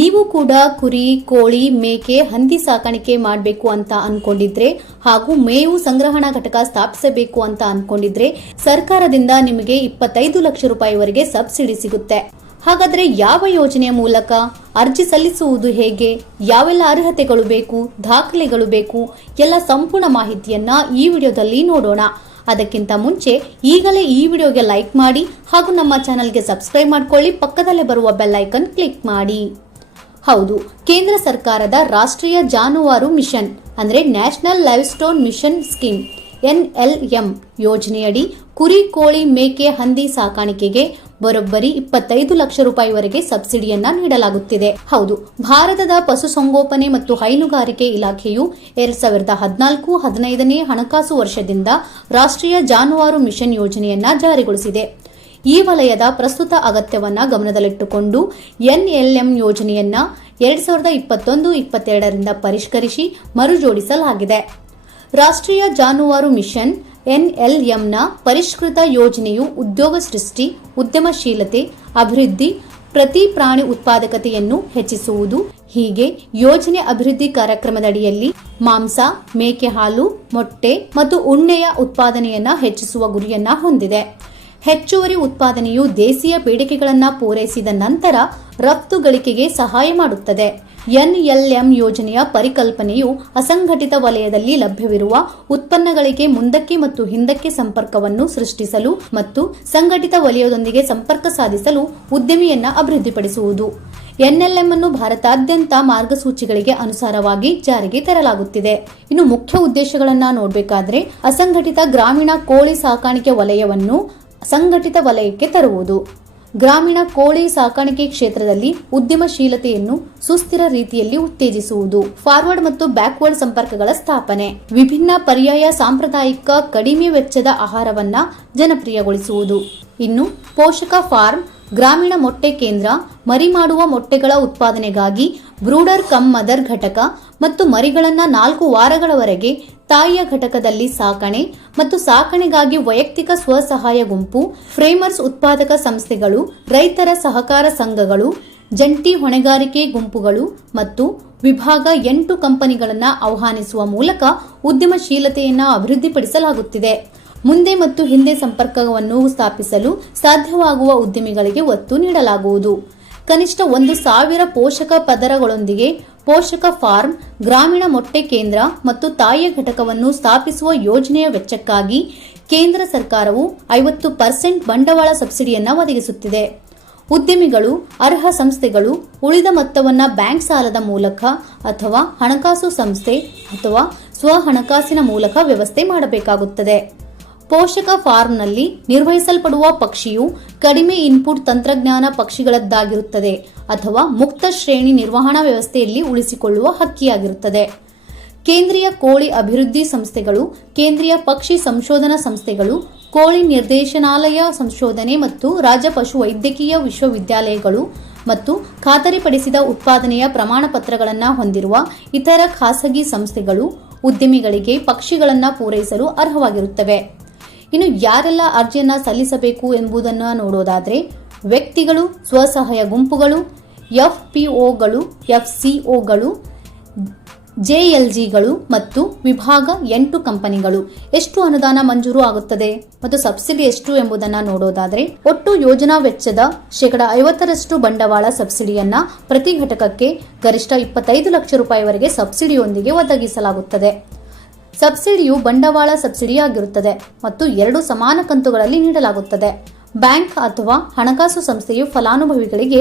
ನೀವು ಕೂಡ ಕುರಿ, ಕೋಳಿ, ಮೇಕೆ ಹಂದಿ ಸಾಕಾಣಿಕೆ ಮಾಡಬೇಕು ಅಂತ ಅನ್ಕೊಂಡಿದ್ರೆ ಹಾಗೂ ಮೇವು ಸಂಗ್ರಹಣಾ ಘಟಕ ಸ್ಥಾಪಿಸಬೇಕು ಅಂತ ಅನ್ಕೊಂಡಿದ್ರೆ ಸರ್ಕಾರದಿಂದ ನಿಮಗೆ ಇಪ್ಪತ್ತೈದು ಲಕ್ಷ ರೂಪಾಯಿವರೆಗೆ ಸಬ್ಸಿಡಿ ಸಿಗುತ್ತೆ. ಹಾಗಾದ್ರೆ ಯಾವ ಯೋಜನೆಯ ಮೂಲಕ ಅರ್ಜಿ ಸಲ್ಲಿಸುವುದು ಹೇಗೆ, ಯಾವೆಲ್ಲ ಅರ್ಹತೆಗಳು ಬೇಕು, ದಾಖಲೆಗಳು ಬೇಕು, ಎಲ್ಲ ಸಂಪೂರ್ಣ ಮಾಹಿತಿಯನ್ನ ಈ ವಿಡಿಯೋದಲ್ಲಿ ನೋಡೋಣ. ಅದಕ್ಕಿಂತ ಮುಂಚೆ ಈಗಲೇ ಈ ವಿಡಿಯೋಗೆ ಲೈಕ್ ಮಾಡಿ ಹಾಗೂ ನಮ್ಮ ಚಾನೆಲ್ಗೆ ಸಬ್ಸ್ಕ್ರೈಬ್ ಮಾಡ್ಕೊಳ್ಳಿ, ಪಕ್ಕದಲ್ಲೇ ಬರುವ ಬೆಲ್ ಐಕನ್ ಕ್ಲಿಕ್ ಮಾಡಿ. ಹೌದು, ಕೇಂದ್ರ ಸರ್ಕಾರದ ರಾಷ್ಟ್ರೀಯ ಜಾನುವಾರು ಮಿಷನ್, ಅಂದ್ರೆ national livestock mission scheme N L M ಯೋಜನೆಯಡಿ ಕುರಿ ಕೋಳಿ ಮೇಕೆ ಹಂದಿ ಸಾಕಾಣಿಕೆಗೆ ಬರೋಬ್ಬರಿ ಇಪ್ಪತ್ತೈದು ಲಕ್ಷ ರೂಪಾಯಿವರೆಗೆ ಸಬ್ಸಿಡಿಯನ್ನ ನೀಡಲಾಗುತ್ತಿದೆ. ಹೌದು, ಭಾರತದ ಪಶುಸಂಗೋಪನೆ ಮತ್ತು ಹೈನುಗಾರಿಕೆ ಇಲಾಖೆಯು ಎರಡ್ ಸಾವಿರದ ಹದಿನಾಲ್ಕು ಹದಿನೈದನೇ ಹಣಕಾಸು ವರ್ಷದಿಂದ ರಾಷ್ಟ್ರೀಯ ಜಾನುವಾರು ಮಿಷನ್ ಯೋಜನೆಯನ್ನ ಜಾರಿಗೊಳಿಸಿದೆ. ಈ ವಲಯದ ಪ್ರಸ್ತುತ ಅಗತ್ಯವನ್ನ ಗಮನದಲ್ಲಿಟ್ಟುಕೊಂಡು ಎನ್ಎಲ್ಎಂ ಯೋಜನೆಯನ್ನ ಎರಡ್ ಸಾವಿರದ ಇಪ್ಪತ್ತೊಂದು ಇಪ್ಪತ್ತೆರಡರಿಂದ ಪರಿಷ್ಕರಿಸಿ ಮರುಜೋಡಿಸಲಾಗಿದೆ. ರಾಷ್ಟ್ರೀಯ ಜಾನುವಾರು ಮಿಷನ್ ಎನ್ಎಲ್ಎಂನ ಪರಿಷ್ಕೃತ ಯೋಜನೆಯು ಉದ್ಯೋಗ ಸೃಷ್ಟಿ, ಉದ್ಯಮಶೀಲತೆ, ಅಭಿವೃದ್ಧಿ, ಪ್ರತಿ ಪ್ರಾಣಿ ಉತ್ಪಾದಕತೆಯನ್ನು ಹೆಚ್ಚಿಸುವುದು, ಹೀಗೆ ಯೋಜನೆ ಅಭಿವೃದ್ಧಿ ಕಾರ್ಯಕ್ರಮದಡಿಯಲ್ಲಿ ಮಾಂಸ, ಮೇಕೆ ಹಾಲು, ಮೊಟ್ಟೆ ಮತ್ತು ಉಣ್ಣೆಯ ಉತ್ಪಾದನೆಯನ್ನ ಹೆಚ್ಚಿಸುವ ಗುರಿಯನ್ನ ಹೊಂದಿದೆ. ಹೆಚ್ಚುವರಿ ಉತ್ಪಾದನೆಯು ದೇಶೀಯ ಬೇಡಿಕೆಗಳನ್ನು ಪೂರೈಸಿದ ನಂತರ ರಫ್ತು ಗಳಿಕೆಗೆ ಸಹಾಯ ಮಾಡುತ್ತದೆ. ಎನ್ಎಲ್ಎಂ ಯೋಜನೆಯ ಪರಿಕಲ್ಪನೆಯು ಅಸಂಘಟಿತ ವಲಯದಲ್ಲಿ ಲಭ್ಯವಿರುವ ಉತ್ಪನ್ನಗಳಿಗೆ ಮುಂದಕ್ಕೆ ಮತ್ತು ಹಿಂದಕ್ಕೆ ಸಂಪರ್ಕವನ್ನು ಸೃಷ್ಟಿಸಲು ಮತ್ತು ಸಂಘಟಿತ ವಲಯದೊಂದಿಗೆ ಸಂಪರ್ಕ ಸಾಧಿಸಲು ಉದ್ಯಮಿಯನ್ನ ಅಭಿವೃದ್ಧಿಪಡಿಸುವುದು. ಎನ್ಎಲ್ಎಂ ಅನ್ನು ಭಾರತಾದ್ಯಂತ ಮಾರ್ಗಸೂಚಿಗಳಿಗೆ ಅನುಸಾರವಾಗಿ ಜಾರಿಗೆ ತರಲಾಗುತ್ತಿದೆ. ಇನ್ನು ಮುಖ್ಯ ಉದ್ದೇಶಗಳನ್ನು ನೋಡಬೇಕಾದ್ರೆ ಅಸಂಘಟಿತ ಗ್ರಾಮೀಣ ಕೋಳಿ ಸಾಕಾಣಿಕೆ ವಲಯವನ್ನು ಸಂಘಟಿತ ವಲಯಕ್ಕೆ ತರುವುದು. ಗ್ರಾಮೀಣ ಕೋಳಿ ಸಾಕಾಣಿಕೆ ಕ್ಷೇತ್ರದಲ್ಲಿ ಉದ್ಯಮಶೀಲತೆಯನ್ನು ಸುಸ್ಥಿರ ರೀತಿಯಲ್ಲಿ ಉತ್ತೇಜಿಸುವುದು. ಫಾರ್ವರ್ಡ್ ಮತ್ತು ಬ್ಯಾಕ್ವರ್ಡ್ ಸಂಪರ್ಕಗಳ ಸ್ಥಾಪನೆ. ವಿಭಿನ್ನ ಪರ್ಯಾಯ ಸಾಂಪ್ರದಾಯಿಕ ಕಡಿಮೆ ವೆಚ್ಚದ ಆಹಾರವನ್ನ ಜನಪ್ರಿಯಗೊಳಿಸುವುದು. ಇನ್ನು ಪೋಷಕ ಫಾರ್ಮ್, ಗ್ರಾಮೀಣ ಮೊಟ್ಟೆ ಕೇಂದ್ರ, ಮರಿ ಮಾಡುವ ಮೊಟ್ಟೆಗಳ ಉತ್ಪಾದನೆಗಾಗಿ ಬ್ರೂಡರ್ ಕಮ್ ಮದರ್ ಘಟಕ ಮತ್ತು ಮರಿಗಳನ್ನು ನಾಲ್ಕು ವಾರಗಳವರೆಗೆ ತಾಯಿಯ ಘಟಕದಲ್ಲಿ ಸಾಕಣೆ ಮತ್ತು ಸಾಕಣೆಗಾಗಿ ವೈಯಕ್ತಿಕ ಸ್ವಸಹಾಯ ಗುಂಪು, ಫ್ರೇಮರ್ಸ್ ಉತ್ಪಾದಕ ಸಂಸ್ಥೆಗಳು, ರೈತರ ಸಹಕಾರ ಸಂಘಗಳು, ಜಂಟಿ ಹೊಣೆಗಾರಿಕೆ ಗುಂಪುಗಳು ಮತ್ತು ವಿಭಾಗ ಎಂಟು ಕಂಪನಿಗಳನ್ನು ಆಹ್ವಾನಿಸುವ ಮೂಲಕ ಉದ್ಯಮಶೀಲತೆಯನ್ನು ಅಭಿವೃದ್ಧಿಪಡಿಸಲಾಗುತ್ತಿದೆ. ಮುಂದೆ ಮತ್ತು ಹಿಂದೆ ಸಂಪರ್ಕವನ್ನು ಸ್ಥಾಪಿಸಲು ಸಾಧ್ಯವಾಗುವ ಉದ್ಯಮಿಗಳಿಗೆ ಒತ್ತು ನೀಡಲಾಗುವುದು. ಕನಿಷ್ಠ ಒಂದು ಸಾವಿರ ಪೋಷಕ ಪದರಗಳೊಂದಿಗೆ ಪೋಷಕ ಫಾರ್ಮ್, ಗ್ರಾಮೀಣ ಮೊಟ್ಟೆ ಕೇಂದ್ರ ಮತ್ತು ತಾಯಿಯ ಘಟಕವನ್ನು ಸ್ಥಾಪಿಸುವ ಯೋಜನೆಯ ವೆಚ್ಚಕ್ಕಾಗಿ ಕೇಂದ್ರ ಸರ್ಕಾರವು ಐವತ್ತು ಪರ್ಸೆಂಟ್ ಬಂಡವಾಳ ಸಬ್ಸಿಡಿಯನ್ನ ಒದಗಿಸುತ್ತಿದೆ. ಉದ್ಯಮಿಗಳು, ಅರ್ಹ ಸಂಸ್ಥೆಗಳು, ಉಳಿದ ಮೊತ್ತವನ್ನು ಬ್ಯಾಂಕ್ ಸಾಲದ ಮೂಲಕ ಅಥವಾ ಹಣಕಾಸು ಸಂಸ್ಥೆ ಅಥವಾ ಸ್ವ ಹಣಕಾಸಿನ ಮೂಲಕ ವ್ಯವಸ್ಥೆ ಮಾಡಬೇಕಾಗುತ್ತದೆ. ಪೋಷಕ ಫಾರ್ಮ್ನಲ್ಲಿ ನಿರ್ವಹಿಸಲ್ಪಡುವ ಪಕ್ಷಿಯು ಕಡಿಮೆ ಇನ್ಪುಟ್ ತಂತ್ರಜ್ಞಾನ ಪಕ್ಷಿಗಳದ್ದಾಗಿರುತ್ತದೆ ಅಥವಾ ಮುಕ್ತ ಶ್ರೇಣಿ ನಿರ್ವಹಣಾ ವ್ಯವಸ್ಥೆಯಲ್ಲಿ ಉಳಿಸಿಕೊಳ್ಳುವ ಹಕ್ಕಿಯಾಗಿರುತ್ತದೆ. ಕೇಂದ್ರೀಯ ಕೋಳಿ ಅಭಿವೃದ್ಧಿ ಸಂಸ್ಥೆಗಳು, ಕೇಂದ್ರೀಯ ಪಕ್ಷಿ ಸಂಶೋಧನಾ ಸಂಸ್ಥೆಗಳು, ಕೋಳಿ ನಿರ್ದೇಶನಾಲಯ ಸಂಶೋಧನೆ ಮತ್ತು ರಾಜ್ಯ ಪಶು ವೈದ್ಯಕೀಯ ವಿಶ್ವವಿದ್ಯಾಲಯಗಳು ಮತ್ತು ಖಾತರಿಪಡಿಸಿದ ಉತ್ಪಾದನೆಯ ಪ್ರಮಾಣ ಪತ್ರಗಳನ್ನು ಹೊಂದಿರುವ ಇತರ ಖಾಸಗಿ ಸಂಸ್ಥೆಗಳು ಉದ್ಯಮಿಗಳಿಗೆ ಪಕ್ಷಿಗಳನ್ನು ಪೂರೈಸಲು ಅರ್ಹವಾಗಿರುತ್ತವೆ. ಇನ್ನು ಯಾರೆಲ್ಲ ಅರ್ಜಿಯನ್ನು ಸಲ್ಲಿಸಬೇಕು ಎಂಬುದನ್ನು ನೋಡೋದಾದರೆ ವ್ಯಕ್ತಿಗಳು, ಸ್ವಸಹಾಯ ಗುಂಪುಗಳು ಎಫ್ಪಿಒಗಳು ಎಫ್ಸಿಒಗಳು ಜೆಎಲ್ಜಿಗಳು ಮತ್ತು ವಿಭಾಗ ಎಂಟು ಕಂಪನಿಗಳು. ಎಷ್ಟು ಅನುದಾನ ಮಂಜೂರು ಆಗುತ್ತದೆ ಮತ್ತು ಸಬ್ಸಿಡಿ ಎಷ್ಟು ಎಂಬುದನ್ನು ನೋಡೋದಾದರೆ ಒಟ್ಟು ಯೋಜನಾ ವೆಚ್ಚದ ಶೇಕಡ ಐವತ್ತರಷ್ಟು ಬಂಡವಾಳ ಸಬ್ಸಿಡಿಯನ್ನ ಪ್ರತಿ ಘಟಕಕ್ಕೆ ಗರಿಷ್ಠ ಇಪ್ಪತ್ತೈದು ಲಕ್ಷ ರೂಪಾಯಿವರೆಗೆ ಸಬ್ಸಿಡಿಯೊಂದಿಗೆ ಒದಗಿಸಲಾಗುತ್ತದೆ. ಸಬ್ಸಿಡಿಯು ಬಂಡವಾಳ ಸಬ್ಸಿಡಿಯಾಗಿರುತ್ತದೆ ಮತ್ತು ಎರಡು ಸಮಾನ ಕಂತುಗಳಲ್ಲಿ ನೀಡಲಾಗುತ್ತದೆ. ಬ್ಯಾಂಕ್ ಅಥವಾ ಹಣಕಾಸು ಸಂಸ್ಥೆಯು ಫಲಾನುಭವಿಗಳಿಗೆ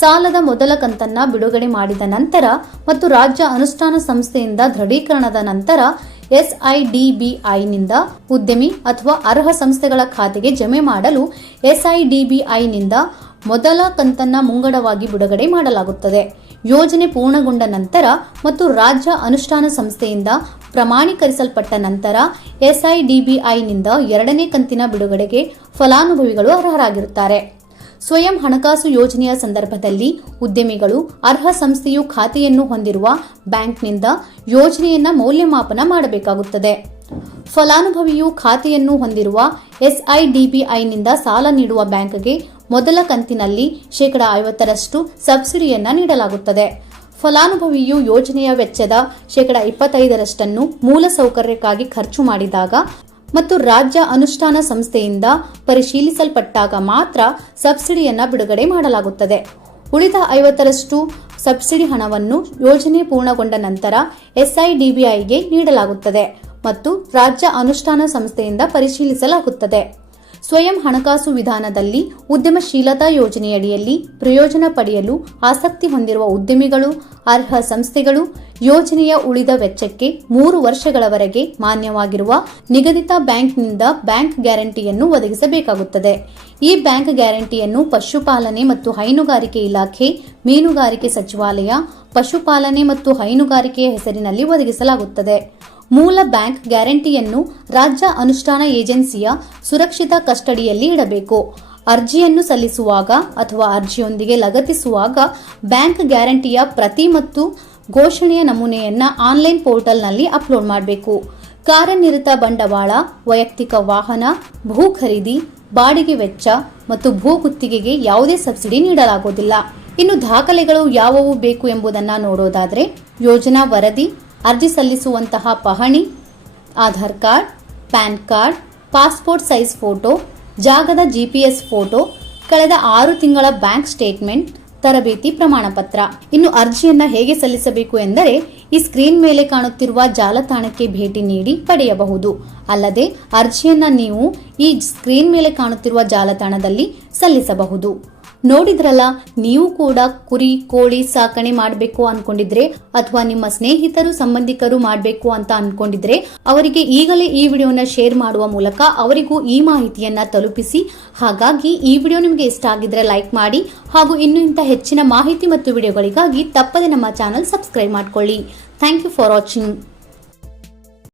ಸಾಲದ ಮೊದಲ ಕಂತನ್ನ ಬಿಡುಗಡೆ ಮಾಡಿದ ನಂತರ ಮತ್ತು ರಾಜ್ಯ ಅನುಷ್ಠಾನ ಸಂಸ್ಥೆಯಿಂದ ದೃಢೀಕರಣದ ನಂತರ ಎಸ್ಐಡಿಬಿಐನಿಂದ ಉದ್ಯಮಿ ಅಥವಾ ಅರ್ಹ ಸಂಸ್ಥೆಗಳ ಖಾತೆಗೆ ಜಮೆ ಮಾಡಲು ಎಸ್ಐಡಿಬಿಐನಿಂದ ಮೊದಲ ಕಂತನ್ನ ಮುಂಗಡವಾಗಿ ಬಿಡುಗಡೆ ಮಾಡಲಾಗುತ್ತದೆ. ಯೋಜನೆ ಪೂರ್ಣಗೊಂಡ ನಂತರ ಮತ್ತು ರಾಜ್ಯ ಅನುಷ್ಠಾನ ಸಂಸ್ಥೆಯಿಂದ ಪ್ರಮಾಣೀಕರಿಸಲ್ಪಟ್ಟ ನಂತರ ಎಸ್ಐಡಿಬಿಐನಿಂದ ಎರಡನೇ ಕಂತಿನ ಬಿಡುಗಡೆಗೆ ಫಲಾನುಭವಿಗಳು ಅರ್ಹರಾಗಿರುತ್ತಾರೆ. ಸ್ವಯಂ ಹಣಕಾಸು ಯೋಜನೆಯ ಸಂದರ್ಭದಲ್ಲಿ ಉದ್ಯಮಿಗಳು ಅರ್ಹ ಸಂಸ್ಥೆಯು ಖಾತೆಯನ್ನು ಹೊಂದಿರುವ ಬ್ಯಾಂಕ್ನಿಂದ ಯೋಜನೆಯನ್ನ ಮೌಲ್ಯಮಾಪನ ಮಾಡಬೇಕಾಗುತ್ತದೆ. ಫಲಾನುಭವಿಯು ಖಾತೆಯನ್ನು ಹೊಂದಿರುವ ಎಸ್ಐಡಿಬಿಐನಿಂದ ಸಾಲ ನೀಡುವ ಬ್ಯಾಂಕ್ಗೆ ಮೊದಲ ಕಂತಿನಲ್ಲಿ ಶೇಕಡಾ ಐವತ್ತರಷ್ಟು ಸಬ್ಸಿಡಿಯನ್ನು ನೀಡಲಾಗುತ್ತದೆ. ಫಲಾನುಭವಿಯು ಯೋಜನೆಯ ವೆಚ್ಚದ ಶೇಕಡ ಇಪ್ಪತ್ತೈದರಷ್ಟನ್ನು ಮೂಲಸೌಕರ್ಯಕ್ಕಾಗಿ ಖರ್ಚು ಮಾಡಿದಾಗ ಮತ್ತು ರಾಜ್ಯ ಅನುಷ್ಠಾನ ಸಂಸ್ಥೆಯಿಂದ ಪರಿಶೀಲಿಸಲ್ಪಟ್ಟಾಗ ಮಾತ್ರ ಸಬ್ಸಿಡಿಯನ್ನು ಬಿಡುಗಡೆ ಮಾಡಲಾಗುತ್ತದೆ. ಉಳಿದ ಐವತ್ತರಷ್ಟು ಸಬ್ಸಿಡಿ ಹಣವನ್ನು ಯೋಜನೆ ಪೂರ್ಣಗೊಂಡ ನಂತರ ಎಸ್ಐಡಿಬಿಐಗೆ ನೀಡಲಾಗುತ್ತದೆ ಮತ್ತು ರಾಜ್ಯ ಅನುಷ್ಠಾನ ಸಂಸ್ಥೆಯಿಂದ ಪರಿಶೀಲಿಸಲಾಗುತ್ತದೆ. ಸ್ವಯಂ ಹಣಕಾಸು ವಿಧಾನದಲ್ಲಿ ಉದ್ಯಮಶೀಲತಾ ಯೋಜನೆಯಡಿಯಲ್ಲಿ ಪ್ರಯೋಜನ ಪಡೆಯಲು ಆಸಕ್ತಿ ಹೊಂದಿರುವ ಉದ್ಯಮಿಗಳು, ಅರ್ಹ ಸಂಸ್ಥೆಗಳು, ಯೋಜನೆಯ ಉಳಿದ ವೆಚ್ಚಕ್ಕೆ ಮೂರು ವರ್ಷಗಳವರೆಗೆ ಮಾನ್ಯವಾಗಿರುವ ನಿಗದಿತ ಬ್ಯಾಂಕ್ನಿಂದ ಬ್ಯಾಂಕ್ ಗ್ಯಾರಂಟಿಯನ್ನು ಒದಗಿಸಬೇಕಾಗುತ್ತದೆ. ಈ ಬ್ಯಾಂಕ್ ಗ್ಯಾರಂಟಿಯನ್ನು ಪಶುಪಾಲನೆ ಮತ್ತು ಹೈನುಗಾರಿಕೆ ಇಲಾಖೆ, ಮೀನುಗಾರಿಕೆ ಸಚಿವಾಲಯ, ಪಶುಪಾಲನೆ ಮತ್ತು ಹೈನುಗಾರಿಕೆಯ ಹೆಸರಿನಲ್ಲಿ ಒದಗಿಸಲಾಗುತ್ತದೆ. ಮೂಲ ಬ್ಯಾಂಕ್ ಗ್ಯಾರಂಟಿಯನ್ನು ರಾಜ್ಯ ಅನುಷ್ಠಾನ ಏಜೆನ್ಸಿಯ ಸುರಕ್ಷಿತ ಕಸ್ಟಡಿಯಲ್ಲಿ ಇಡಬೇಕು. ಅರ್ಜಿಯನ್ನು ಸಲ್ಲಿಸುವಾಗ ಅಥವಾ ಅರ್ಜಿಯೊಂದಿಗೆ ಲಗತ್ತಿಸುವಾಗ ಬ್ಯಾಂಕ್ ಗ್ಯಾರಂಟಿಯ ಪ್ರತಿ ಮತ್ತು ಘೋಷಣೆಯ ನಮೂನೆಯನ್ನು ಆನ್ಲೈನ್ ಪೋರ್ಟಲ್ನಲ್ಲಿ ಅಪ್ಲೋಡ್ ಮಾಡಬೇಕು. ಕಾರ್ಯನಿರತ ಬಂಡವಾಳ, ವೈಯಕ್ತಿಕ ವಾಹನ, ಭೂ ಖರೀದಿ, ಬಾಡಿಗೆ ವೆಚ್ಚ ಮತ್ತು ಭೂ ಗುತ್ತಿಗೆಗೆ ಯಾವುದೇ ಸಬ್ಸಿಡಿ ನೀಡಲಾಗುವುದಿಲ್ಲ. ಇನ್ನು ದಾಖಲೆಗಳು ಯಾವುವು ಬೇಕು ಎಂಬುದನ್ನು ನೋಡೋದಾದರೆ ಯೋಜನಾ ವರದಿ ಅರ್ಜಿ ಸಲ್ಲಿಸುವಂತಹ ಪಹಣಿ, Aadhaar card, pan card, passport size photo, ಜಾಗದ ಜಿಪಿಎಸ್ ಫೋಟೋ, ಕಳೆದ ಆರು ತಿಂಗಳ ಬ್ಯಾಂಕ್ ಸ್ಟೇಟ್ಮೆಂಟ್, ತರಬೇತಿ ಪ್ರಮಾಣ ಪತ್ರ ಇನ್ನು ಅರ್ಜಿಯನ್ನ ಹೇಗೆ ಸಲ್ಲಿಸಬೇಕು ಎಂದರೆ ಈ ಸ್ಕ್ರೀನ್ ಮೇಲೆ ಕಾಣುತ್ತಿರುವ ಜಾಲತಾಣಕ್ಕೆ ಭೇಟಿ ನೀಡಿ ಪಡೆಯಬಹುದು. ಅಲ್ಲದೆ ಅರ್ಜಿಯನ್ನ ನೀವು ಈ ಸ್ಕ್ರೀನ್ ಮೇಲೆ ಕಾಣುತ್ತಿರುವ ಜಾಲತಾಣದಲ್ಲಿ ಸಲ್ಲಿಸಬಹುದು. ನೋಡಿದ್ರಲ್ಲ, ನೀವು ಕೂಡ ಕುರಿ, ಕೋಳಿ ಸಾಕಣೆ ಮಾಡಬೇಕು ಅನ್ಕೊಂಡಿದ್ರೆ ಅಥವಾ ನಿಮ್ಮ ಸ್ನೇಹಿತರು, ಸಂಬಂಧಿಕರು ಮಾಡಬೇಕು ಅಂತ ಅನ್ಕೊಂಡಿದ್ರೆ ಅವರಿಗೆ ಈಗಲೇ ಈ ವಿಡಿಯೋನ ಶೇರ್ ಮಾಡುವ ಮೂಲಕ ಅವರಿಗೂ ಈ ಮಾಹಿತಿಯನ್ನ ತಲುಪಿಸಿ. ಹಾಗಾಗಿ ಈ ವಿಡಿಯೋ ನಿಮಗೆ ಇಷ್ಟ ಆಗಿದ್ರೆ ಲೈಕ್ ಮಾಡಿ ಹಾಗೂ ಇನ್ನು ಇಂಥ ಹೆಚ್ಚಿನ ಮಾಹಿತಿ ಮತ್ತು ವಿಡಿಯೋಗಳಿಗಾಗಿ ತಪ್ಪದೆ ನಮ್ಮ ಚಾನಲ್ ಸಬ್ಸ್ಕ್ರೈಬ್ ಮಾಡ್ಕೊಳ್ಳಿ. Thank you for watching.